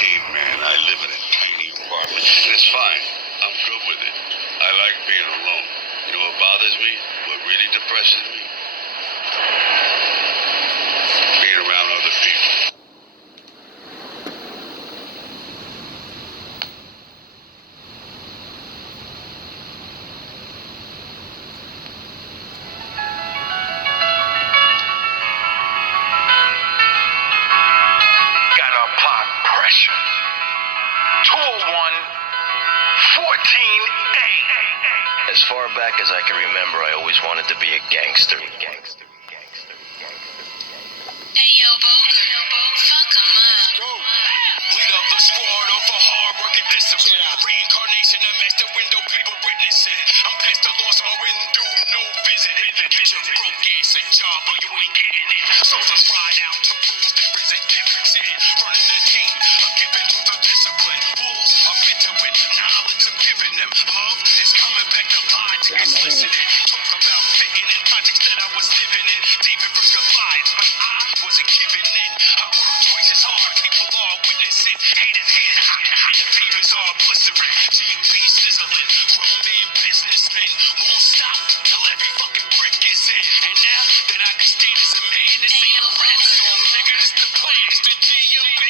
caveman. I live in a tiny apartment, and it's fine. I'm good with it. I like being alone. You know what bothers me? What really depresses me? Being around other people. Got a pot pressure. 201 14A. As far back as I can remember, I always wanted to be a gangster. Hey yo, Boger, fuck 'em up. Lead up the squad of a hard-working discipline. Reincarnation, a master window, people witnessing. I'm past the loss of my window, no visiting. Get your broke ass a job or you ain't getting it. So let's ride out to rules, there is a difference in running the team. I'm giving to the discipline. Bulls are fit to win. Knowledge I'm giving them. Love is coming back to logic is listening. Talk about fitting in projects that I was living in. Demon versus Goliath, but I wasn't giving in. I work twice as hard. People are witnessing. Haters hitting hot. The fevers are blistering. GMB sizzling. Grown man businessmen won't stop till every fucking brick is in. And now that I can stand as a man, this ain't a rap song, nigga. It's the plan. It's the GMB.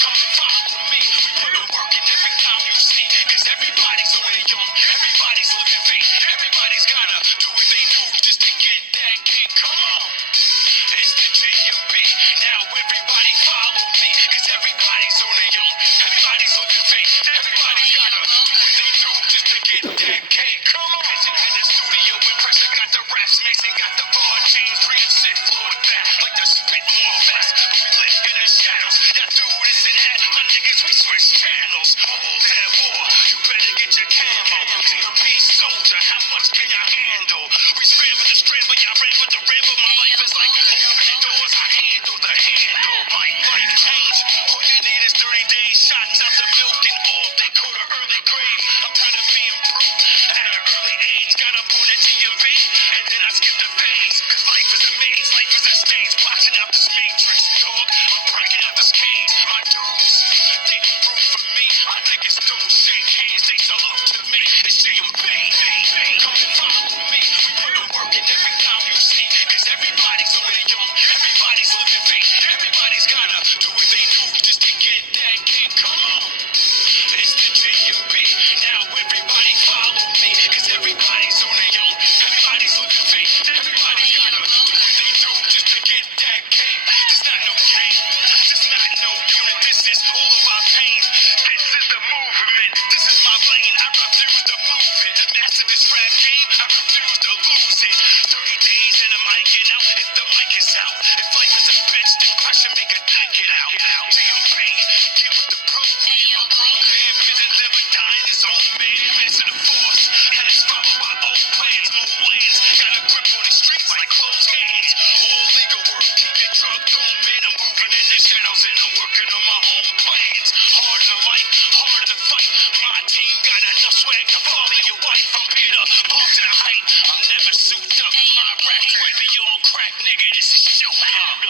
Come and follow me. We put in work in every time you see. Cause everybody's only young. Everybody's living fake. Everybody's gotta do what they do just to get that cake. Come on. It's the GMB. Now everybody follow me. Cause everybody's only young. Everybody's living fake. Everybody's gotta do what they do just to get that cake. Come on. Mason in the studio with pressure. Got the raps. Mason got the bar jeans. Green shit floor to back. Like the spit more fast. But we live in the shadows. Y'all do this and that. My niggas, we switch channels. All that war. You better get your camo. GMB soldier. How much can y'all handle? We scramble the scramble. Y'all ran with the ramble. My life is like opening doors. I handle the handle. Life change. All you need is 30 days. Shots out the milk and all they call the early grave. I'm tired of being broke at an early age. Got up on the GMB and then I skipped the phase. Cause life is a maze. Life is a stage. Boxing out this matrix, dog. I'm breaking out this cage. My dudes, they don't root for me. My niggas don't shake hands. They salute to me. It's GMB. Come and follow me. We put in work in every time you see. Cause everybody's only young. Everybody's living fake. Everybody's gotta do what they do just to get that cake. Come on. It's the GMB. Now everybody follow me. Cause everybody's only young. Everybody's living fake. Everybody's gotta do what they do just to get that cake. There's not no game. There's not no unit. This is all of our pain. This is the movement. This is my lane. I refuse to move it. Massive is rap game. I refuse to lose it. 30 days and I'm hiking out. If the mic is out. If life is a bitch, then pressure make a dick it out. GMB. Get with the program. A grown man vision never dying his own man. Master the force. And it's followed by old plans. More lands. Got a grip on the streets like closed hands. All legal work. Keep your drug on, man. I'm moving in the shadows and I'm working on my own plans. Harder to life, harder to fight. My team got enough swag to follow your wife. I'm Peter, Paul to the height. I'm never souped up. My rap's way beyond crack, nigga. This is shoot up.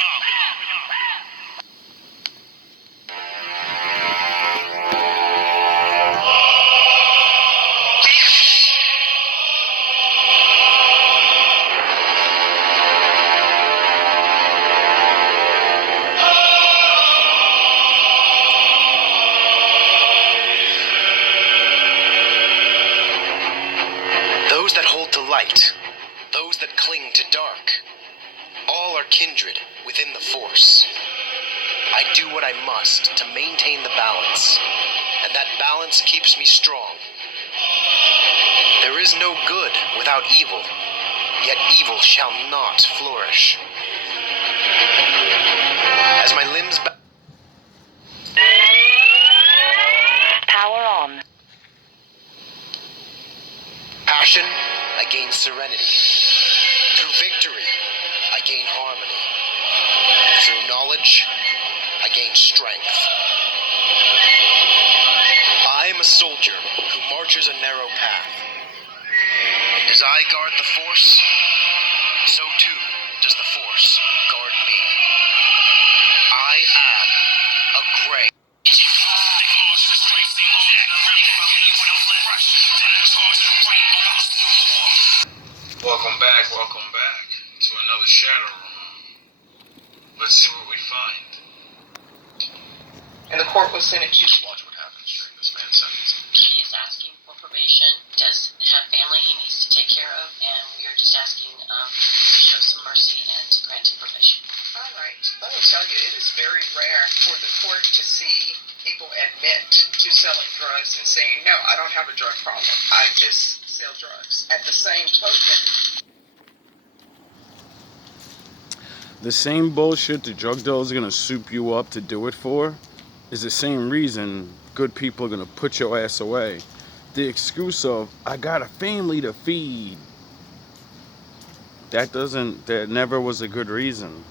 Those that hold to light, those that cling to dark, all are kindred within the Force. I do what I must to maintain the balance, and that balance keeps me strong. There is no good without evil, yet evil shall not flourish. As my limbs Power on. passion, I gain serenity. Through victory, I gain harmony. Through knowledge, I gain strength. I am a soldier who marches a narrow path. And as I guard the Force, so too does the Force guard me. I am a gray Welcome back to another shadow room. Let's see what we find. And the court will send it to you. Watch what happens during this man's sentence. He is asking for probation, does have family he needs to take care of, and we are just asking to show some mercy and to grant him probation. All right. Let me tell you, it is very rare for the court to see people admit to selling drugs and saying, no, I don't have a drug problem. I just sell drugs. At the same token, the same bullshit the drug dealers are gonna soup you up to do it for is the same reason good people are gonna put your ass away. The excuse of, I got a family to feed. That never was a good reason.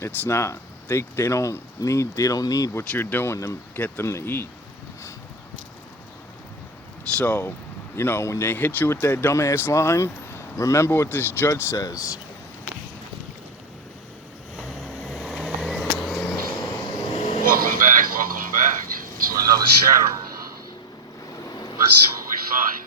It's not. They don't need what you're doing to get them to eat. So, when they hit you with that dumbass line, remember what this judge says. Welcome back to another shadow room. Let's see what we find.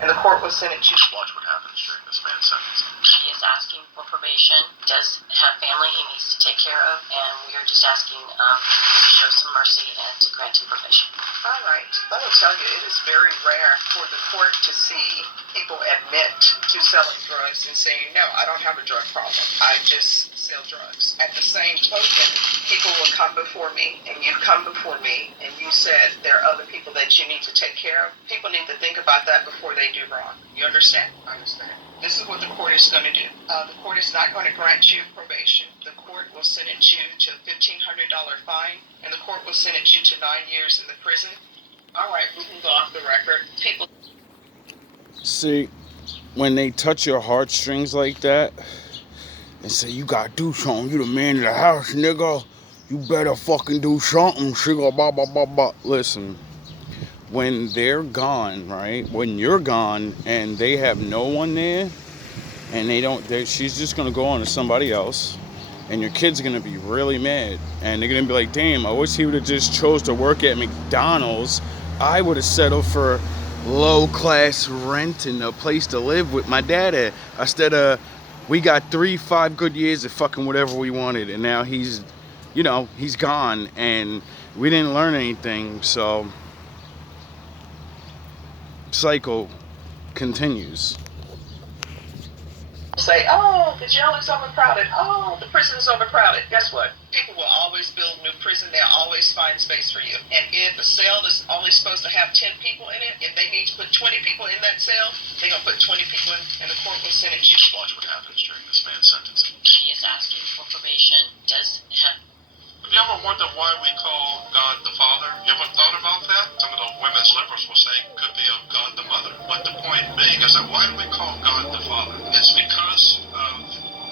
and the court will send it to you. Watch what happens during this man's sentence. He is asking for probation, does have family he needs to take care of, and we are just asking to show some mercy and to grant him probation. All right. Let me tell you, it is very rare for the court to see people admit to selling drugs and saying, no, I don't have a drug problem. I just sell drugs. At the same token, people will come before me, and you come before me, and you said there are other people that you need to take care of. People need to think about that before they do wrong. You understand? I understand. This is what the court is going to do. The court is not going to grant you probation. The court will sentence you to a $1,500 fine, and the court will sentence you to 9 years in the prison. All right, we can go off the record. People. See, when they touch your heartstrings like that and say, you gotta do something, you the man of the house, nigga, you better fucking do something, sugar, blah, blah, blah, blah. Listen, when they're gone, right, when you're gone and they have no one there, and she's just gonna go on to somebody else, and your kid's gonna be really mad, and they're gonna be like, damn, I wish he would have just chose to work at McDonald's. I would have settled for low-class rent and a place to live with my dad at, instead of, we got 3-5 good years of fucking whatever we wanted, and now he's gone, and we didn't learn anything, so cycle continues. Say, oh, the jail is overcrowded. Oh, the prison is overcrowded. Guess what? People will always build new prison. They'll always find space for you. And if a cell is only supposed to have 10 people in it, if they need to put 20 people in that cell, they're going to put 20 people in, and the court will send it to you. Watch what happens during this man's sentence. He is asking for probation, does have... Have you ever wondered why we call God the Father? You ever thought about that? Some of the women's liberals will say it could be of God the Mother. But the point being is that why do we call God the Father? It's because of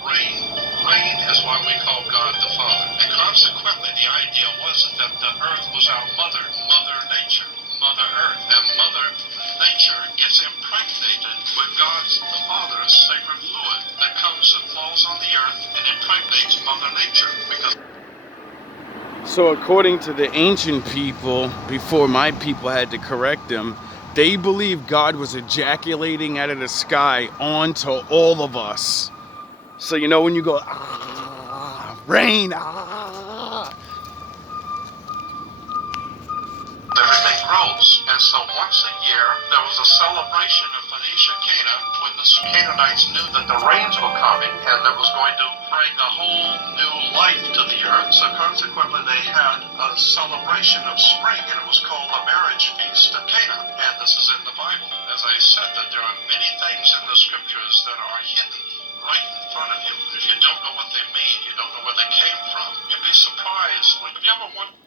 rain. Rain is why we call God the Father. And consequently, the idea was that the earth was our mother, Mother Nature, Mother Earth. And Mother Nature gets impregnated with God's the Father's sacred fluid that comes and falls on the earth and impregnates Mother Nature. So according to the ancient people, before my people had to correct them, they believed God was ejaculating out of the sky onto all of us. So when you go, rain, everything grows. And so once a year, there was a celebration of Phoenicia Cana when the Canaanites knew that the rains were coming and that was going to bring a whole new life to the earth. So consequently, they had a celebration of spring, and it was called the marriage feast of Cana. And this is in the Bible. As I said, that there are many things in the scriptures that are hidden right in front of you. If you don't know what they mean, you don't know where they came from, you'd be surprised. Have you ever wondered?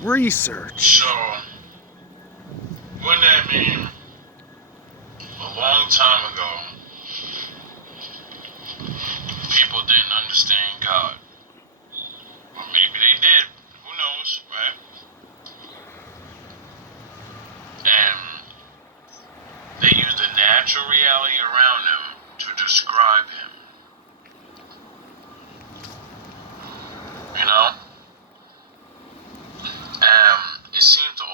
Research. So, wouldn't that mean a long time ago, people didn't understand God? Or maybe they did. Who knows, right? And they used the natural reality around them to describe Him. You know? It seemed to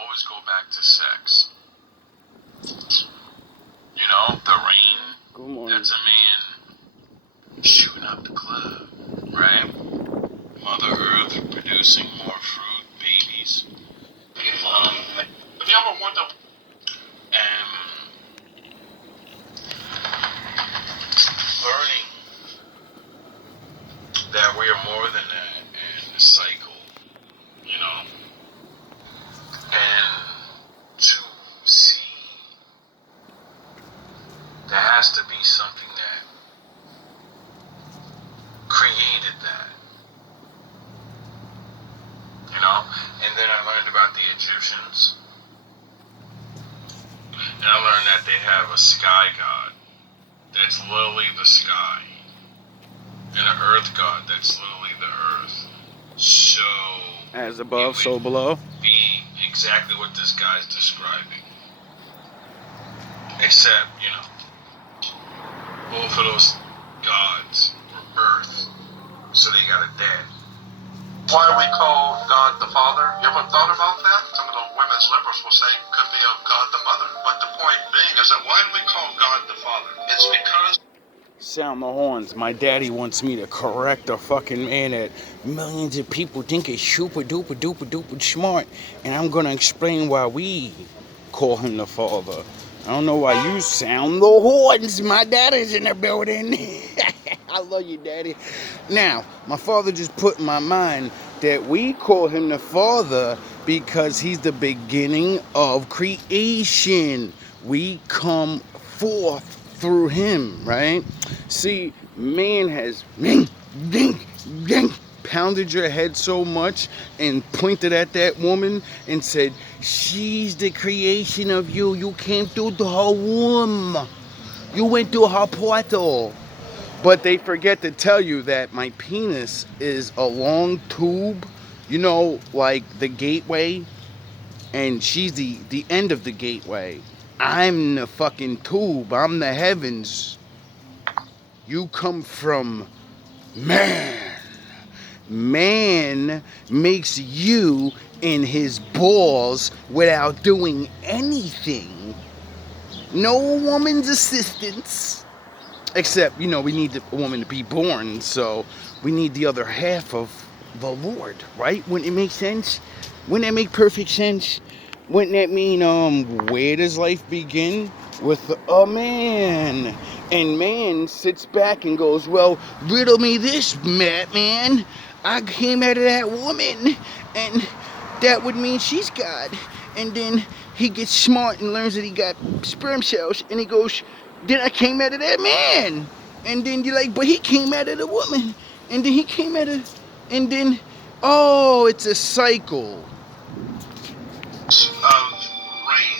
producing more fruit, babies. Have you ever wondered? Learning that we are more than that in the cycle, you know, and to see there has to be something that created that, you know, and then I learned about the Egyptians, and I learned that they have a sky god that's literally the sky, and an earth god that's literally the earth. So as above, so below. Be exactly what this guy's describing, except, you know, both of those gods were earth, so they got a dad. Why we call God the Father? You ever thought about that? Some of the women's liberals will say it could be of God the Mother. But the point being is that why do we call God the Father? It's because... Sound the horns. My daddy wants me to correct a fucking man that millions of people think is super duper duper duper smart. And I'm gonna explain why we call him the Father. I don't know why you sound the horns. My daddy's in the building. I love you, Daddy. Now, my father just put in my mind that we call him the Father because he's the beginning of creation. We come forth through him, right? See, man has pounded your head so much and pointed at that woman and said, she's the creation of you. You came through her womb. You went through her portal. But they forget to tell you that my penis is a long tube, you know, like the gateway, and she's the end of the gateway. I'm the fucking tube. I'm the heavens. You come from man. Man makes you in his balls without doing anything. No woman's assistance. Except, you know, we need a woman to be born, so we need the other half of the Lord, right? Wouldn't it make sense? Wouldn't that make perfect sense? Wouldn't that mean, where does life begin? With a man. And man sits back and goes, well, riddle me this, man. I came out of that woman, and that would mean she's God. And then he gets smart and learns that he got sperm cells, and he goes, then I came out of that man. And then you're like, but he came out of the woman. And then he came out of, and then, oh, it's a cycle. Of rain.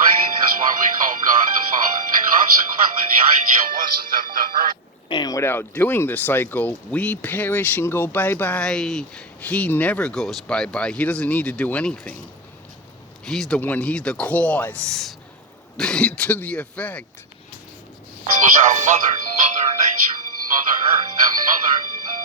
Rain is why we call God the Father. And consequently, the idea was that the earth... And without doing the cycle, we perish and go bye-bye. He never goes bye-bye. He doesn't need to do anything. He's the one, he's the cause to the effect. was our mother, Mother Nature, Mother Earth, and Mother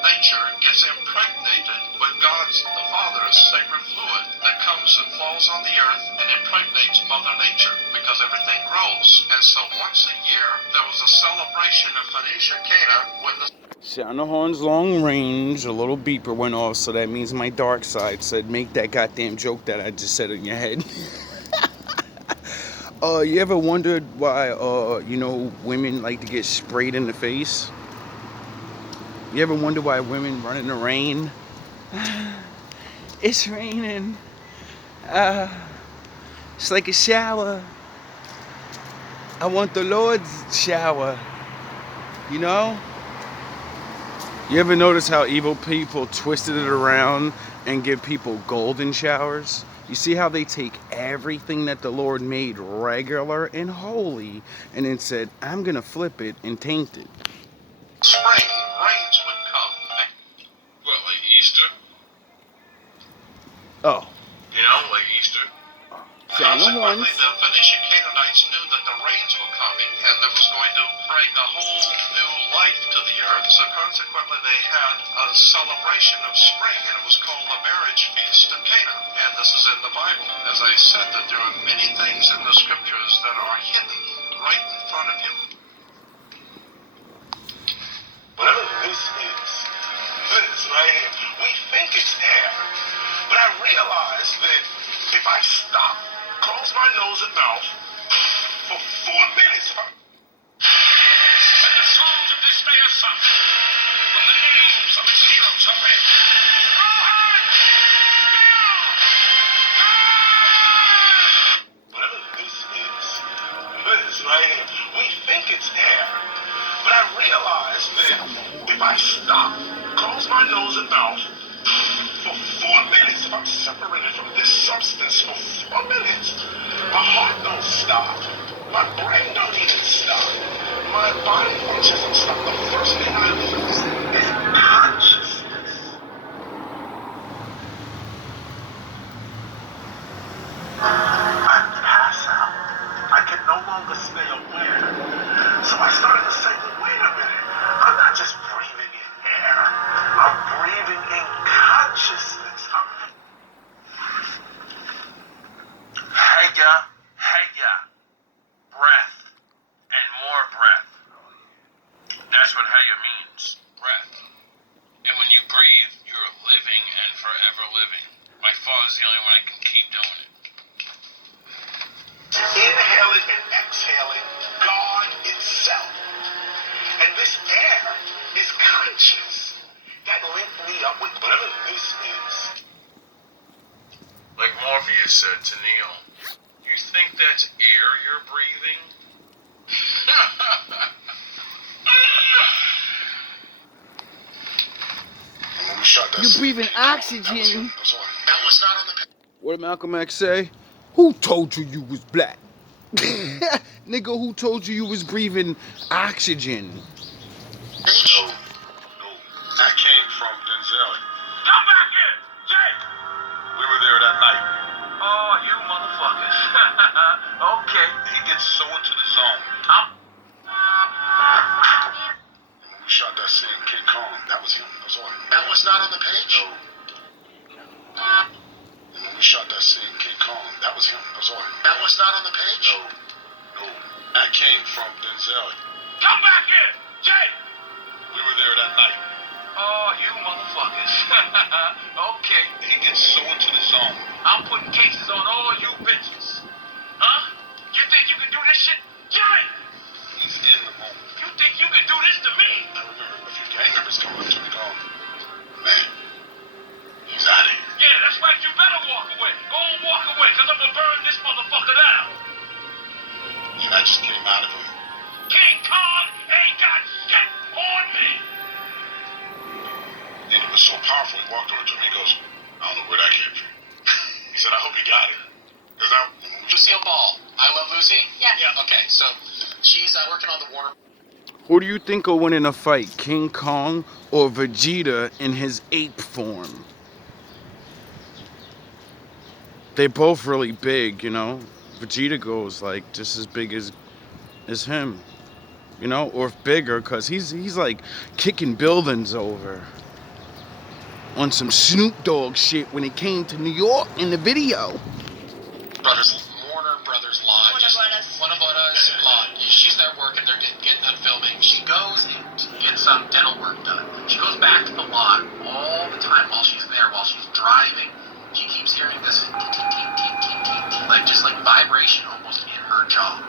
Nature gets impregnated with God's, the Father's sacred fluid that comes and falls on the earth and impregnates Mother Nature because everything grows. And so once a year, there was a celebration of Phoenicia Cana when the... Sound the horns long range, a little beeper went off, so that means my dark side said, make that goddamn joke that I just said in your head. You ever wondered why, you know, women like to get sprayed in the face? You ever wonder why women run in the rain? It's raining. It's like a shower. I want the Lord's shower. You know? You ever notice how evil people twisted it around and give people golden showers? You see how they take everything that the Lord made regular and holy and then said, I'm going to flip it and taint it. spring, rains would come. What, like Easter? Oh. You know, like Easter. Consequently, the Phoenician Canaanites knew that the rains were coming and that was going to bring a whole new life to the earth. So consequently, they had a celebration of spring, and it was called the marriage feast of Cana. And this is in the Bible. As I said, that there are many things in the scriptures that are hidden right in front of you. Whatever this is right here, we think it's air. realized that if I stop, close my nose and mouth for 4 minutes, when the songs of this day are sung, when the names of its heroes are read, whatever this is, right? We think it's air, but I realized that if I stop, close my nose and mouth for 4 minutes, if I'm separated from this substance for 4 minutes, my heart don't stop, my brain don't even stop, my body functions don't stop. The first thing I lose is consciousness. I pass out. I can no longer stay aware. So I started to say, well, wait a minute. I'm not just breathing in air. I'm breathing in consciousness. Heya, heya. Breath. And more breath. That's what heya means. Breath. And when you breathe, you're living and forever living. My father's the only one I can keep doing it. Inhaling and exhaling God itself. And this air is conscious. That linked me up with whatever this is. Like Morpheus said to Neo, you think that's air you're breathing? You breathing oxygen. That was not on the What did Malcolm X say? Who told you was black? Nigga, who told you was breathing oxygen? No. That came from Denzel. Come back here, Jake! We were there that night. Oh, you motherfuckers. Okay. He gets so into the zone. When we shot that scene, King Kong, that was him. That was all him. That was not on the page? No. When we shot that scene, King Kong, that was him. That was all him. That was not on the page? No. That came from Denzel. Come back here, Jake! We were there that night. Oh, you motherfuckers. Okay. He gets so into the zone. I'm putting cases on all you bitches. Huh? You think you can do this shit? Jake! He's in the moment. You think you can do this to me? I remember a few gang members coming up to me going, man, he's out of here. Yeah, that's right. You better walk away. Go and walk away, because I'm going to burn this motherfucker down. And I just came out of him. King Kong ain't got shit on me. And it was so powerful, he walked over to me and goes, I don't know where that came from. He said, I hope you got it. Lucille Ball, I Love Lucy? Yeah. Okay, so she's working on the Warner. Who do you think will win in a fight, King Kong or Vegeta in his ape form? They're both really big, you know. Vegeta goes like just as big as him, you know, or bigger, cause he's like kicking buildings over on some Snoop Dogg shit when it came to New York in the video. Warner Brothers Lodge. Warner Brothers Lodge. She's there working. They're getting done filming. She goes and gets some dental work done. She goes back to the lot all the time while she's there, while she's driving. She keeps hearing this like vibration almost in her jaw,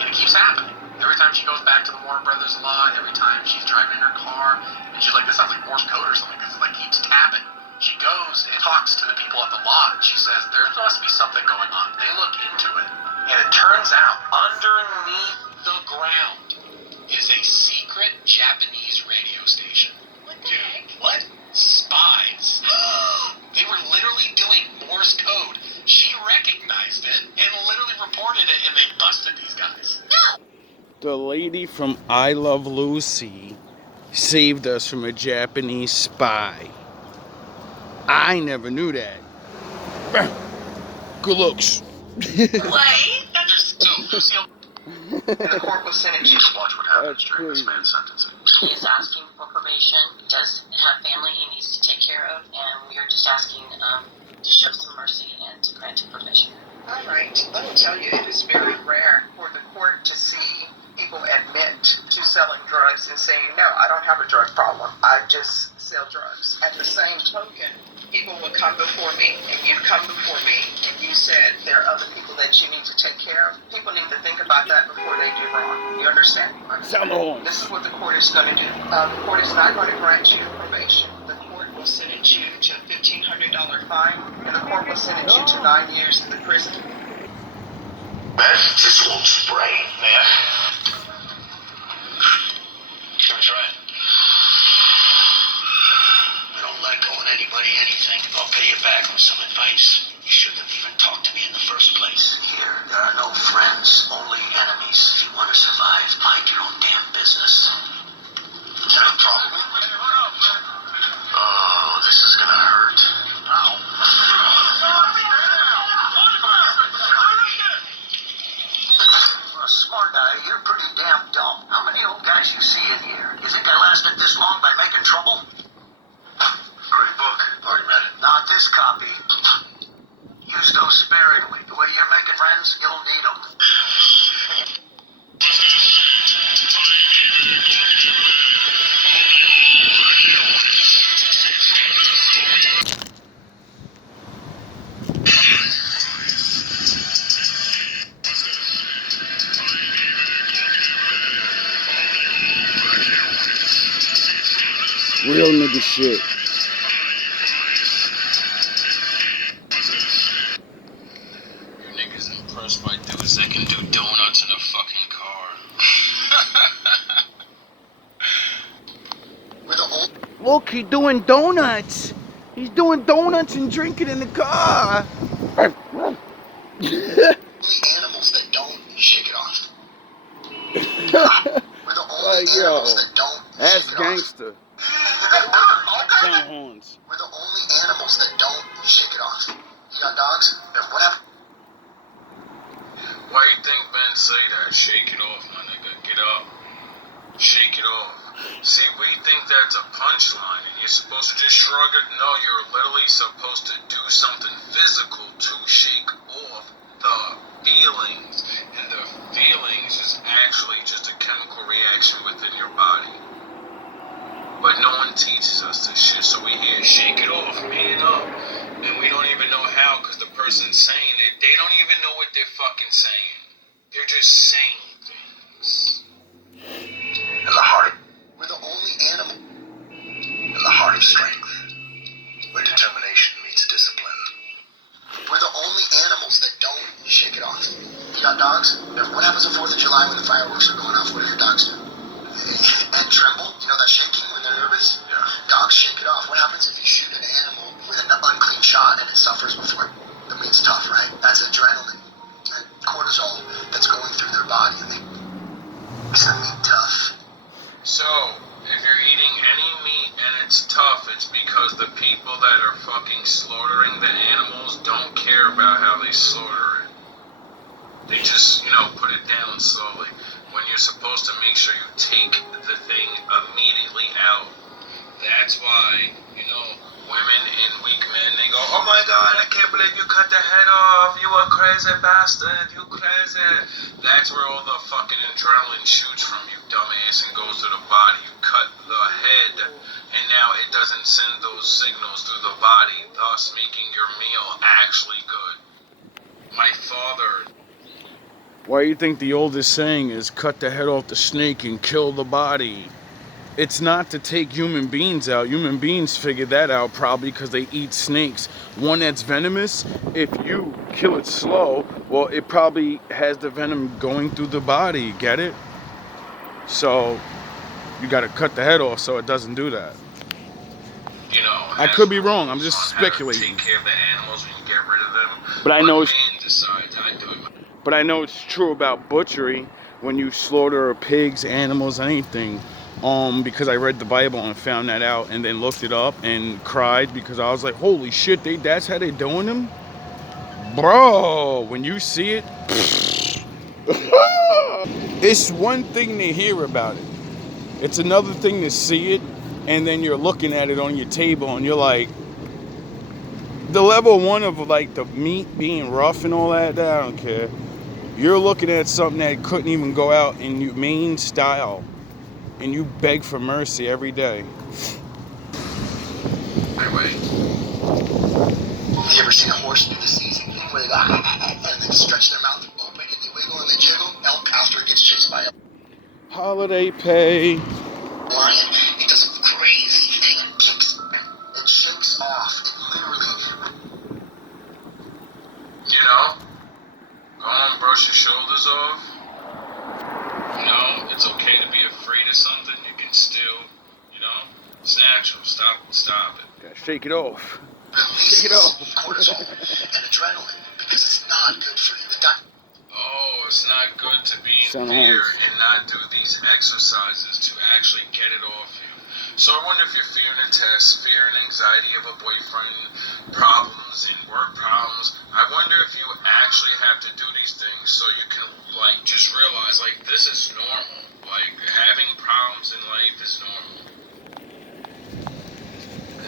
and it keeps happening every time she goes back to the Warner Brothers lot. Every time she's driving in her car, and she's like, "This sounds like Morse code or something," because it like keeps tapping. She goes and talks to the people at the lot. She says, there must be something going on. They look into it. And it turns out, underneath the ground is a secret Japanese radio station. What the heck? What? Spies. They were literally doing Morse code. She recognized it and literally reported it, and they busted these guys. No! The lady from I Love Lucy saved us from a Japanese spy. I never knew that. Good looks. Wait, There's Lucille. And the court was sentenced. Just watch what happens during this man's sentencing. he is asking for probation. He does have family he needs to take care of, and we are just asking to show some mercy and to grant him probation. All right. Let me tell you, it is very rare for the court to see people admit to selling drugs and saying, no, I don't have a drug problem. I just sell drugs. At the same token, people would come before me, and you'd come before me, and you said there are other people that you need to take care of. People need to think about that before they do wrong. You understand? Sound the horn. This is what the court is going to do. The court is not going to grant you probation. The court will sentence you to a $1,500 fine, and the court will sentence you to 9 years in the prison. Man, this won't spray. Man. Give it a try. I don't let go of anybody anything. I'll pay you back with some advice. You shouldn't have even talked to me in the first place. Here, there are no friends, only enemies. If you want to survive, mind your own damn business. Is that a problem? Oh, this is gonna hurt. Ow. For a smart guy, you're pretty damn dumb. How many old guys you see in here? You think I lasted this long by making trouble? Great book. Already read it. Not this copy. Use those sparingly. The way you're making friends, you'll need them. Real nigga shit. You niggas impressed by dudes that can do donuts in a fucking car. We're the only Look, he's doing donuts. He's doing donuts and drinking in the car. animals that don't shake it off. We're the only Like, yo, animals that don't that's shake it off. gangster. Sound horns. We're the only animals that don't shake it off. You got dogs? Then whatever. Why you think Ben say that? Shake it off, my nigga. Get up. Shake it off. See, we think that's a punchline and you're supposed to just shrug it. No, you're literally supposed to do something physical to shake off the feelings. And the feelings is actually just a chemical reaction within your body. But no one teaches us this shit, so we hear shake it off, man up. And we don't even know how, because the person's saying it, they don't even know what they're fucking saying. They're just saying things. In the heart. We're the only animal in the heart of strength, where determination meets discipline. We're the only animals that don't shake it off. You got dogs? What happens on 4th of July when the fireworks are going off? What do your dogs do? And tremble? You know that shaking when they're nervous? Yeah. Dogs shake it off. What happens if you shoot an animal with an unclean shot and it suffers before? That means tough, right? That's adrenaline and cortisol that's going through their body, and they makes the meat tough. So, if you're eating any meat and it's tough, it's because the people that are fucking slaughtering the animals don't care about how they slaughter it. They just, put it down slowly. When you're supposed to make sure you take the thing immediately out. That's why, women and weak men, they go, oh my God, I can't believe you cut the head off. You a crazy bastard. You crazy. That's where all the fucking adrenaline shoots from, you dumbass, and goes to the body. You cut the head, and now it doesn't send those signals through the body, thus making your meal actually good. My father... Why do you think the oldest saying is cut the head off the snake and kill the body? It's not to take human beings out. Human beings figure that out probably because they eat snakes. One that's venomous, if you kill it slow, well, it probably has the venom going through the body, get it? So, you gotta cut the head off so it doesn't do that. I could be wrong, I'm just speculating. Take care of the animals when you get rid of them. But I know it's... man decides I do it. But I know it's true about butchery when you slaughter pigs, animals, anything. Because I read the Bible and found that out and then looked it up and cried because I was like, holy shit, that's how they doing them? Bro, when you see it, it's one thing to hear about it. It's another thing to see it, and then you're looking at it on your table and you're like, the level 1 of like the meat being rough and all that, I don't care. You're looking at something that couldn't even go out in humane style, and you beg for mercy every day. Wait. You ever seen a horse do the seizing thing where they go and they stretch their mouth open and they wiggle and they jiggle? Elk after it gets chased by a Holiday pay. lion, it does a crazy thing and kicks and shakes off. It literally. You know, go and brush your shoulders off. You know, it's okay to be afraid of something. You can still, you know, it's natural. Stop it. Gotta shake it off. Releases Shake it off. cortisol and adrenaline because it's not good for you. Oh, it's not good to be in Sound fear nice. and not do these exercises to actually get it off you. So I wonder if you're fearing a test, fear and anxiety of a boyfriend, problems and work problems. I wonder if you actually have to do these things so you can, like, just realize, like, this is normal. Like, having problems in life is normal.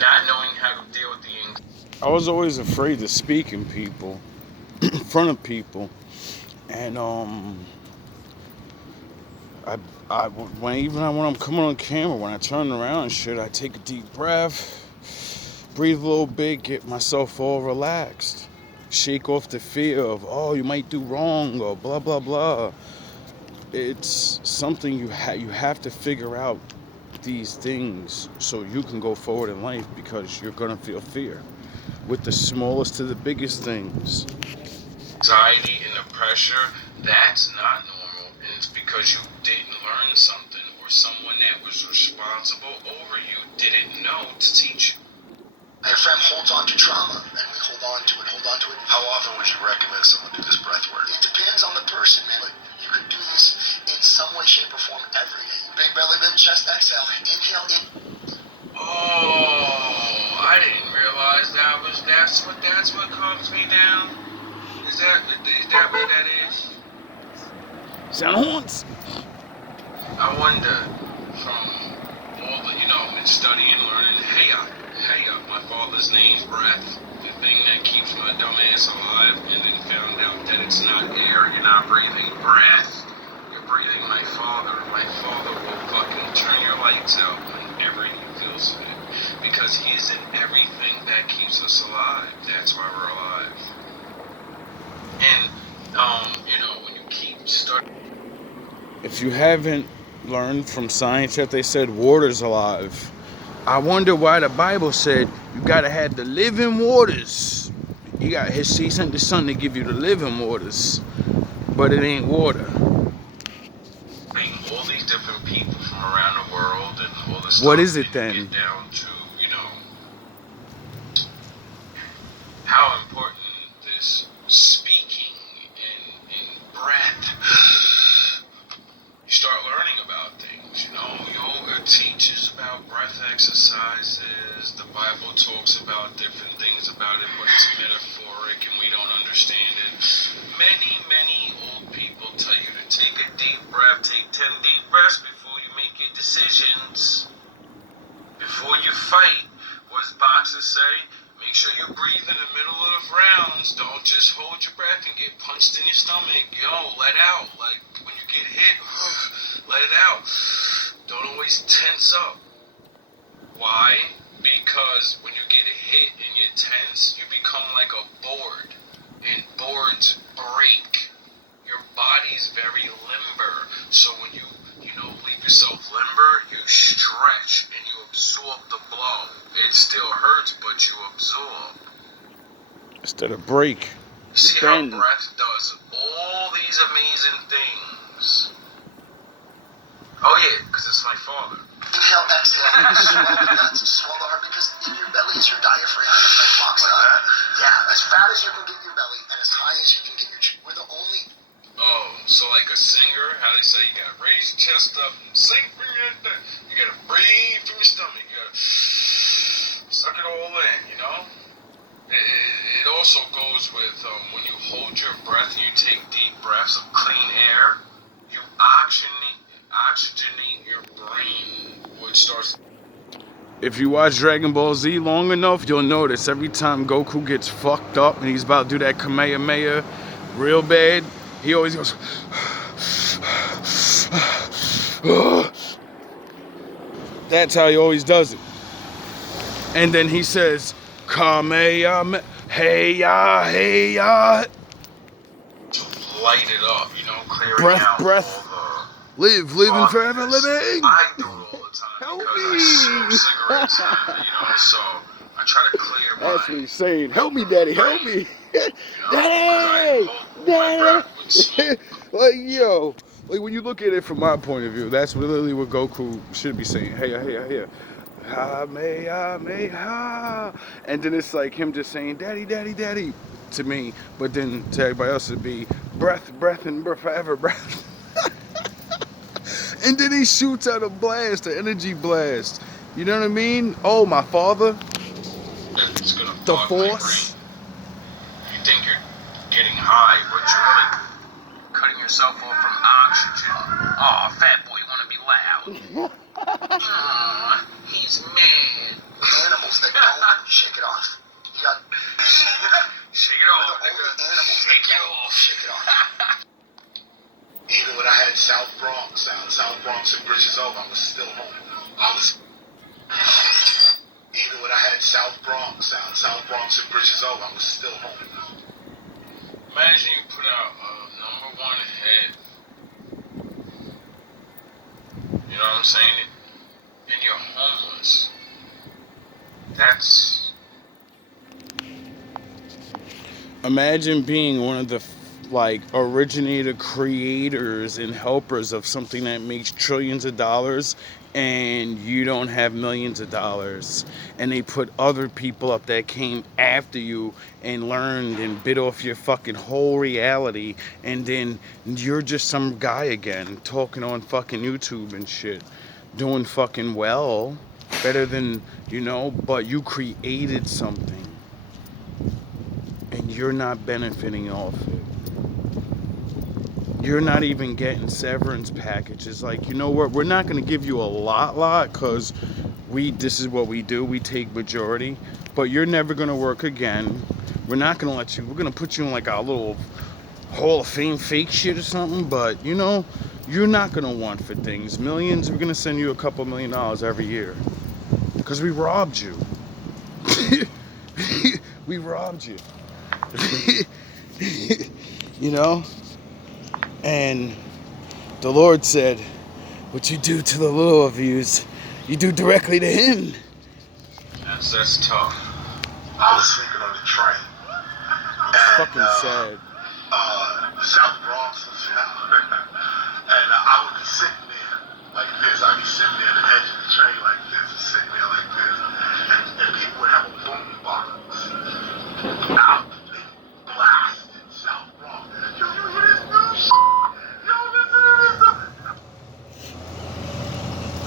Not knowing how to deal with the anxiety. I was always afraid to speak in people, in front of people, and when I'm coming on camera, when I turn around and shit, I take a deep breath, breathe a little bit, get myself all relaxed, shake off the fear of, oh, you might do wrong or blah blah blah. It's something you have to figure out these things so you can go forward in life, because you're gonna feel fear with the smallest to the biggest things. Anxiety and the pressure, that's not normal, and it's because you didn't learn something, or someone that was responsible over you didn't know to teach you. Your friend holds on to trauma, and we hold on to it. How often would you recommend someone do this breath work? It depends on the person, man. Like, you could do this in some way, shape, or form every day. Big belly, then chest, exhale, inhale, in. Oh, I didn't realize that's what calms me down. Is that what that is? Sound horns. I wonder, from all the, you know, in studying, learning, Heya, my father's name's breath, the thing that keeps my dumb ass alive, and then found out that it's not air, you're not breathing breath, you're breathing my father. My father will fucking turn your lights out whenever he feels it, because he's in everything that keeps us alive. That's why we're alive. And, you know, when you keep studying. If you haven't learned from science that they said water's alive, I wonder why the Bible said you gotta have the living waters. He sent the sun to give you the living waters, but it ain't water. All these different people from around the world and all this stuff. What is it and then? Get down to, you know, how important this speaking and breath. You start learning about things, you know. Yoga teaches about breath exercises. The Bible talks about different things about it, but it's metaphoric and we don't understand it. Many old people tell you to take a deep breath, take 10 deep breaths before you make your decisions. Before you fight, what does boxers say? Make sure you breathe in the middle of the rounds. Don't just hold your breath and get punched in your stomach. Yo, let out. Like, when you get hit, let it out. Don't always tense up. Why? Because when you get hit and you're tense, you become like a board. And boards break. Your body's very limber. So when you leave yourself limber, you stretch and you absorb the blow. It still hurts, but you absorb. Instead of break. See how breath does all these amazing things. Oh yeah, because it's my father. Inhale, exhale. Swallow hard, because in your belly is your diaphragm. Diaphragm locks up. That? Yeah, as fat as you can get your belly, and as high as you can get your chest. We're the only. Oh, so like a singer, how they say you gotta raise your chest up and sing from your neck. You gotta breathe from your stomach. You gotta suck it all in, you know? It also goes with when you hold your breath and you take deep breaths of clean air, you oxygenate your brain, which starts. If you watch Dragon Ball Z long enough, you'll notice every time Goku gets fucked up and he's about to do that Kamehameha real bad, he always goes. That's how he always does it. And then he says, Kamehameha, Heya Heya. To light it up, you know, clearing Breath, out breath. all Living the forever, fogginess. living. I do it all the time Help because me. I smoke cigarettes, and, you know, so I try to clear my. That's what he's saying. Help me, daddy, help me. Daddy! Daddy! Like, yo, like when you look at it from my point of view, that's literally what Goku should be saying. Hey, hey, hey, Kamehameha. And then it's like him just saying, daddy, daddy, daddy, to me. But then to everybody else it'd be breath, breath, and breath, forever breath. And then he shoots out a blast, an energy blast. You know what I mean? Oh, my father. It's gonna The fog my force. brain. You think you're getting high, but you're really cutting yourself off from oxygen. Oh, fat boy, you wanna be loud? He's mad. Animals that don't shake it off. You got Shake it off, the only nigga. animals that Shake it don't off. shake it off. Even when I had South Bronx and Bridges over, I was still home. Even when I had South Bronx and Bridges over, I was still home. Imagine you put out a #1 hit. You know what I'm saying? And you're homeless. That's. Imagine being one of the like originator creators and helpers of something that makes trillions of dollars and you don't have millions of dollars, and they put other people up that came after you and learned and bit off your fucking whole reality, and then you're just some guy again talking on fucking YouTube and shit, doing fucking well, better than, you know, but you created something and you're not benefiting off it. You're not even getting severance packages. Like, you know what? We're not going to give you a lot, because this is what we do. We take majority. But you're never going to work again. We're not going to let you. We're going to put you in like a little Hall of Fame fake shit or something. But, you know, you're not going to want for things. Millions, we're going to send you a couple $1 million every year. Because we robbed you. We robbed you. You know? And the Lord said, what you do to the little of yous, you do directly to him. That's tough. I was sleeping on the train. It's fucking sad. South Bronx was and I would be sitting there like this. I'd be sitting there at the edge of the train like this, sitting there like this. And people would have a boom box out. They blasted South Bronx. Yo, you hear this new shit? Yo, listen to this.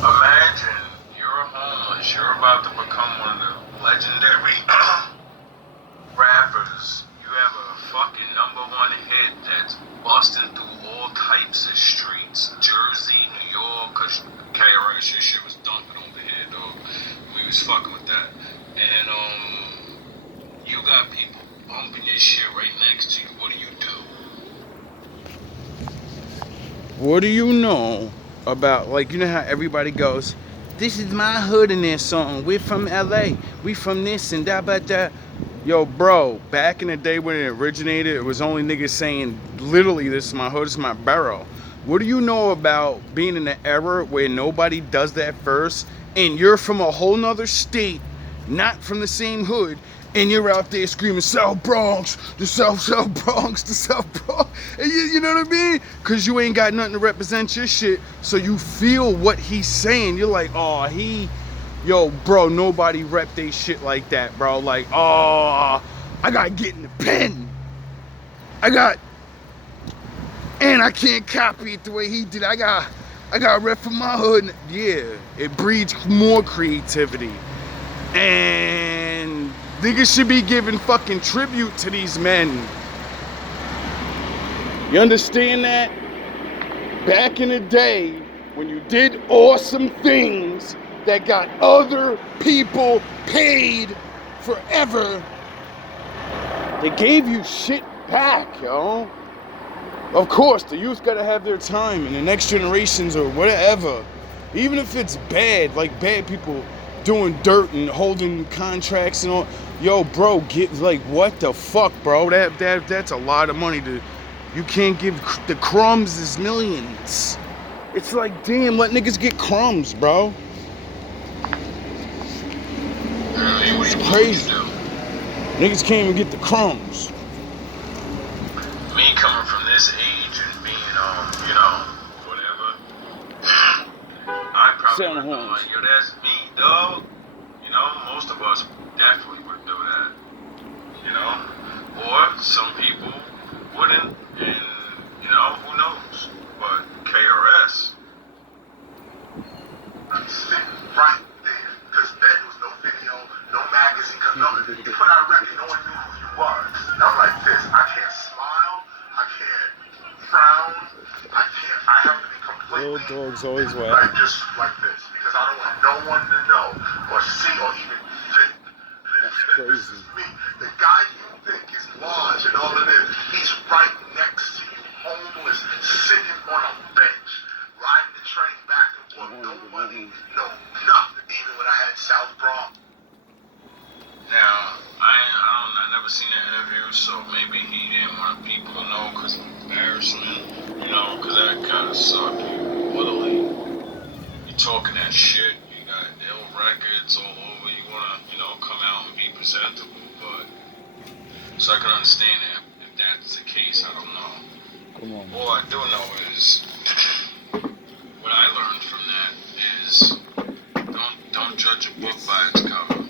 Imagine you're homeless. You're about to become one of the legendary rappers. You have a fucking #1 hit that's busting through all types of streets. Jersey, New York, cause KRS, your shit was dumping over here, dog. We was fucking with that. And you got people bumping your shit right next to you. What do you do? What do you know about, like, you know how everybody goes, this is my hood in their song. We're from LA. We from this and that, but that. Yo, bro, back in the day when it originated, it was only niggas saying, literally, this is my hood, this is my borough. What do you know about being in an era where nobody does that first, and you're from a whole nother state, not from the same hood, and you're out there screaming, South Bronx, the South Bronx, the South Bronx. And you know what I mean? Because you ain't got nothing to represent your shit, so you feel what he's saying. You're like, oh, yo, bro, nobody rep they shit like that, bro. Like, oh, I gotta get in the pen. And I can't copy it the way he did. I got rep from my hood. Yeah, it breeds more creativity. And niggas should be giving fucking tribute to these men. You understand that? Back in the day, when you did awesome things that got other people paid forever, they gave you shit back, yo. Of course, the youth gotta have their time, and the next generations or whatever. Even if it's bad, like bad people doing dirt and holding contracts and all, Yo, bro, get like what the fuck, bro? That's a lot of money to. You can't give the crumbs is millions. It's like, damn, let niggas get crumbs, bro. It's crazy. Niggas can't even get the crumbs. Me coming from this age and being, whatever. I probably would have been like, yo, that's me, dog. You know, most of us definitely would do that. You know? Or some people wouldn't, and, who knows? But KRS. Sitting right there. Because then there was no video, no magazine, because you put out a record, no one knew who you was. And I'm like this, I can't smile, I can't frown, I have to be completely Little dog's always wet. like just like this, because I don't want no one to know or see or even think. That's crazy. Me, the guy you think is large and all of this, he's right next to you, homeless, sitting on a bench, riding the train back and forth, no money, no nothing, even when I had South Bronx. Now, I never seen that interview, so maybe he didn't want people to know because of embarrassment, because that kind of sucked. Literally, you talking that shit, you got ill records all over, you want to, come out and be presentable, but, so I can understand that. If that's the case, I don't know. Come on. All I do know is, what I learned from that is, don't judge a book by its cover.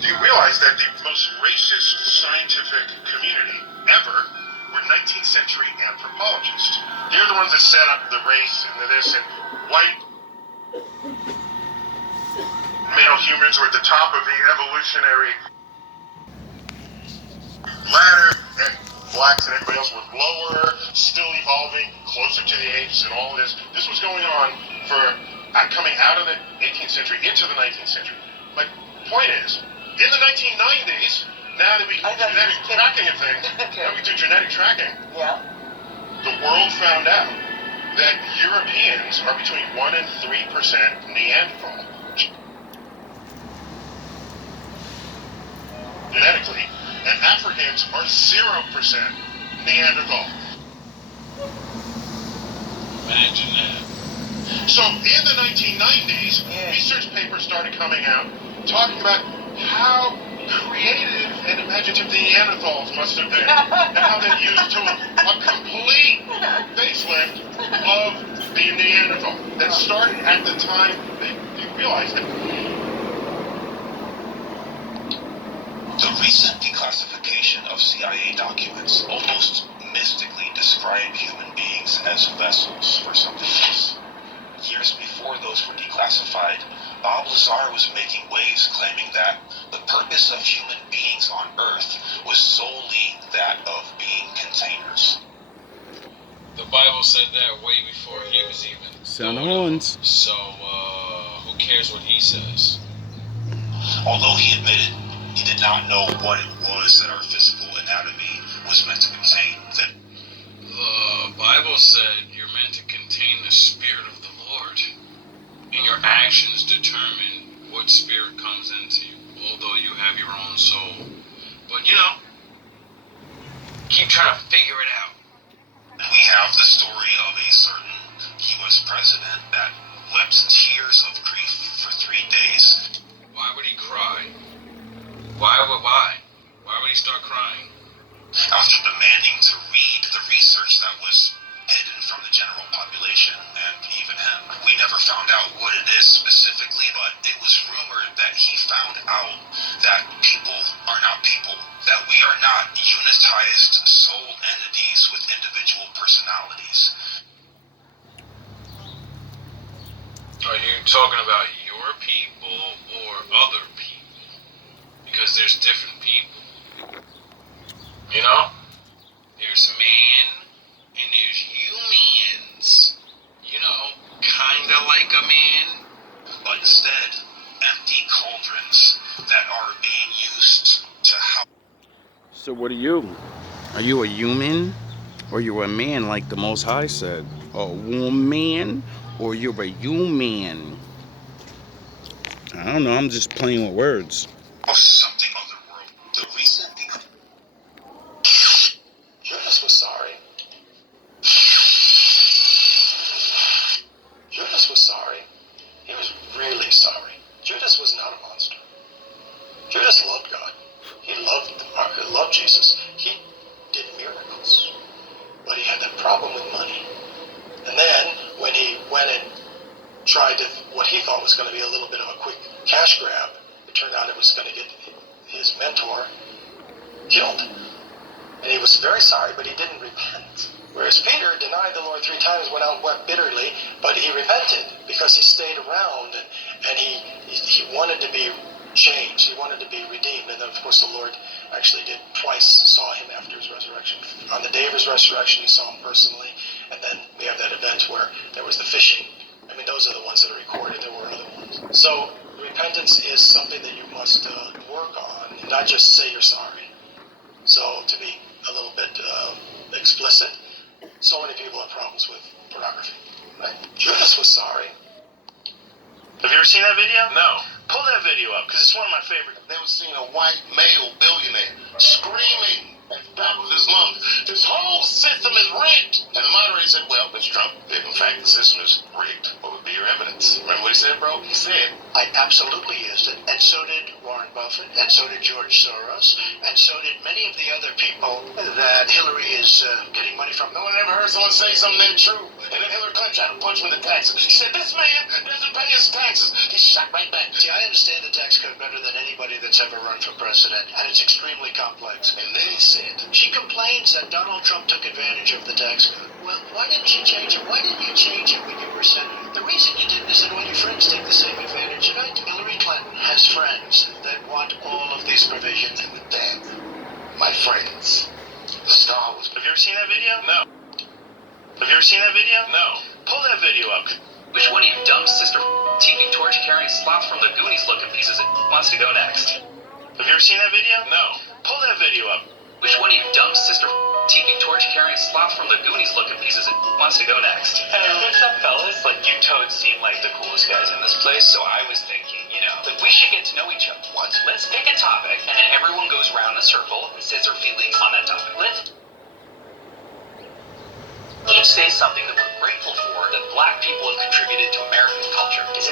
Do you realize that the most racist scientific community ever were 19th century anthropologists? They're the ones that set up the race and the this, and white male humans were at the top of the evolutionary ladder, and blacks and everybody else were lower, still evolving, closer to the apes and all of this. This was going on for coming out of the 18th century into the 19th century. My point is, in the 1990s, now that we do genetic tracking of things, now we do genetic tracking, the world found out that Europeans are between 1% and 3% Neanderthal. Genetically, and Africans are 0% Neanderthal. Imagine that. So in the 1990s, research papers started coming out talking about how creative and imaginative the Neanderthals must have been, and how they used to a complete facelift of the Neanderthal that started at the time they realized it. The recent declassification of CIA documents almost mystically describe human beings as vessels for something else. Years before those were declassified, Bob Lazar was making waves claiming that the purpose of human beings on Earth was solely that of being containers. The Bible said that way before he was even Sound the horns. So, who cares what he says? Although he admitted he did not know what it was that our physical anatomy was meant to contain. The Bible said you're meant to contain the Spirit of the Lord. And your actions determine what spirit comes into you, although you have your own soul. But, keep trying to figure it out. We have the story of a certain U.S. president that wept tears of grief for 3 days. Why would he cry? Why would he start crying? After demanding to read the research that was hidden from the general population and even him. We never found out what it is specifically, but it was rumored that he found out that people are not people, that we are not unitized soul entities with individual personalities. Are you talking about your people or other people? Because there's different people. There's man and there's humans. Kinda like a man. But instead, empty cauldrons that are being used to help. So what are you? Are you a human? Or you're a man like the Most High said? A woman? Or you're a human? I don't know. I'm just playing with words. Of something otherworldly. The recent Judas was sorry. Judas was sorry. He was really sorry. Judas was not a monster. Judas loved God. He loved Jesus. He did miracles. But he had that problem with money. And then, when he went and tried to, what he thought was going to be a little bit of a quick cash grab, it turned out it was going to get his mentor killed. And he was very sorry, but he didn't repent. Whereas Peter denied the Lord 3 times, went out and wept bitterly, but he repented because he stayed around and he wanted to be changed. He wanted to be redeemed. And then, of course, the Lord actually did twice saw him after his resurrection. On the day of his resurrection, he saw him personally. And then we have that event where there was the fishing. I mean, those are the ones that are recorded. There were other ones. So repentance is something that you must work on, and not just say you're sorry. So to be a little bit explicit, so many people have problems with pornography. Right? Judas was sorry. Have you ever seen that video? No. Pull that video up, because it's one of my favorite. They were seeing a white male billionaire screaming at the top of his lungs, "This whole system is rigged!" And the moderator said, "Well, Mr. Trump, if in fact the system is rigged, what would be your evidence?" Remember what he said, bro? He said, "I absolutely used it, and so did Warren Buffett, and so did George Soros, and so did many of the other people that Hillary is getting money from." No one ever heard someone say something that true. And then Hillary Clinton tried to punch him in the taxes. She said, "This man doesn't pay his taxes." He shot right back. See, I understand the tax code better than anybody that's ever run for president, and it's extremely complex. And then he said, she complains that Donald Trump took advantage of the tax code. Well, why didn't you change it? Why didn't you change it when you were senator? The reason you didn't is that all your friends take the same advantage that I do. Hillary Clinton has friends that want all of these provisions. And with that, my friends, the star was... Have you ever seen that video? No. Have you ever seen that video? No. Pull that video up. Which one of you dumb sister tiki torch carrying sloths from the Goonies looking pieces of wants to go next? Have you ever seen that video? No. Pull that video up. Which one of you dumb sister tiki torch carrying sloths from the Goonies looking pieces of wants to go next? Hey, what's up, fellas? Like, you toads seem like the coolest guys in this place, so I was thinking, like, we should get to know each other. What? Let's pick a topic, and then everyone goes around in a circle and says their feelings on that topic. Let's each say something that we're grateful for that black people have contributed to American culture. Is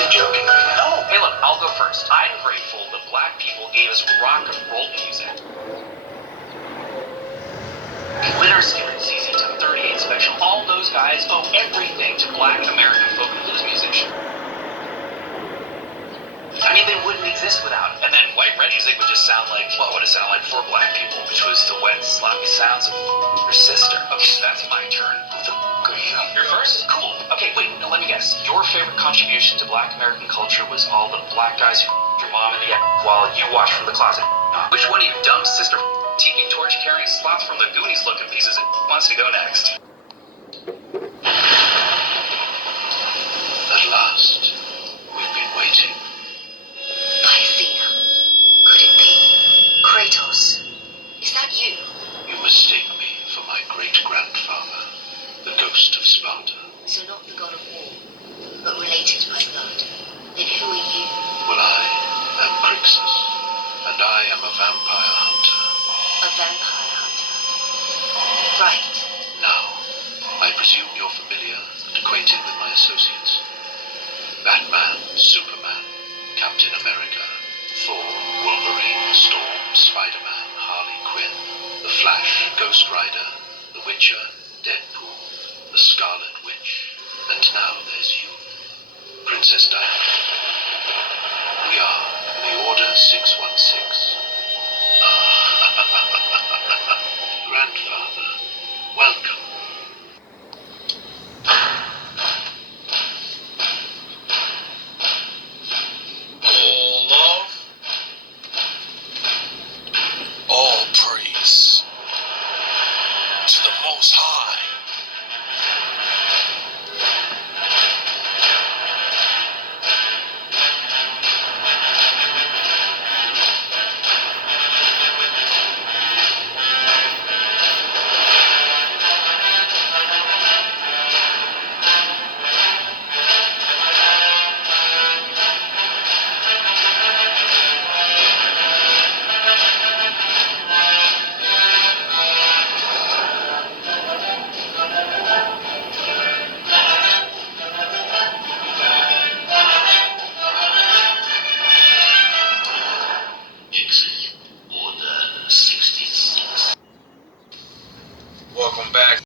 it joking right now? No. Hey, look, I'll go first. I'm grateful that black people gave us rock and roll music. Glitter Skipper, ZZ Top, 38 Special, all those guys owe everything to black American folk and blues music. I mean, they wouldn't exist without it. And then white red music would just sound like, what would it sound like for black people? Which was the wet, sloppy sounds of your sister. Okay, so that's my turn. Who the fuck are you? You're first? Cool. Okay, wait, no, let me guess. Your favorite contribution to black American culture was all the black guys who your mom in the while you watched from the closet. Which one of you dumb sister tiki torch carrying sloths from the Goonies looking pieces wants to go next? At last, we've been waiting. Heya Heya. Could it be Kratos? Is that you? You mistake me for my great-grandfather, the ghost of Sparta. So not the god of war, but related by blood. Then who are you? Well, I am Crixus, and I am a vampire hunter. A vampire?